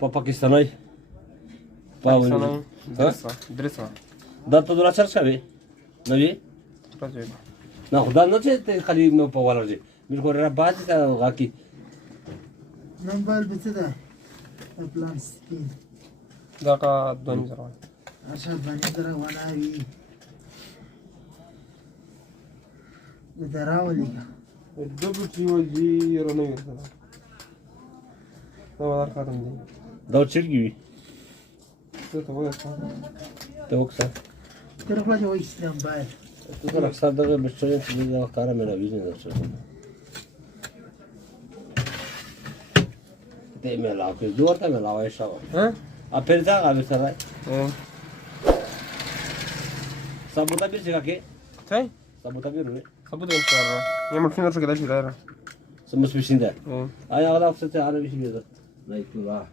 Pakistanai. Da to dura czarskawy. No wie? Na chuda no te khali me powalarje. Mir ko rabat ta gaki. Number bitsida. Plan skin. Daka doni zara. Asha banidara wanawi. Darawliga. Double TOG running. No var kadın değil. Dawchir gibi. Це вийшло. Toksa. Terpati o islam bay. Tu da raksadar be çocuğun sizi de kara mera bizim de çocuğun. Te me la ko duvarta me la va işa var. Ha? Aperta abi saray. Evet. Sabuta bir çıkak ki. Sen? Sabuta bir mi? Kapı değil sonra. Yamur finir şu kadar şeyler. Sumus bir şimdi. Evet. Ayağa da ofsete ara bir şey yazdı. Ne ki var.